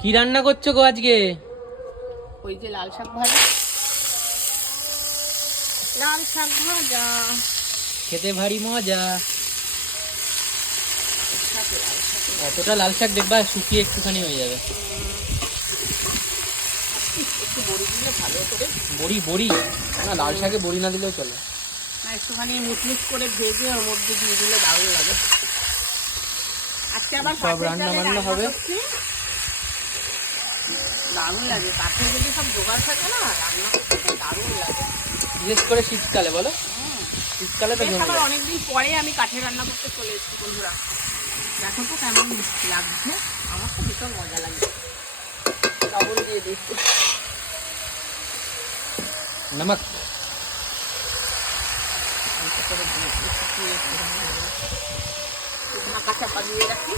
কি রান্না করছো গো আজকে? ওই যে লাল শাক ভাজা। লাল শাক ভাজা খেতে ভারী মজা। এতটা লাল শাক দেখবা শুকিয়ে একটুখানি হয়ে যাবে। একটু বড়ি দিলে ভালো করে। বড়ি বড়ি না, লাল শাকে বড়ি না দিলেও চলে। না, একটুখানি মুচমুচ করে ভেজে ওর মধ্যে দিয়ে দিলে দারুণ লাগে। আজকে আবার সব রান্না বান্না হবে। দারুণ লাগে, কাঠের যদি সব জোগাড় থাকে না, রান্না করতে দারুণ লাগে। বিশেষ করে শীতকালে, বলো শীতকালে তো জমে আবার যায়। অনেকদিন পরে আমি কাঠে রান্না করতে চলে এসেছি বন্ধুরা। দেখো তো কেমন লাগছে, আমার তো ভীষণ মজা লাগে। লবণ দিয়ে দিচ্ছি, নমক ঢাকা চাপা দিয়ে রাখি।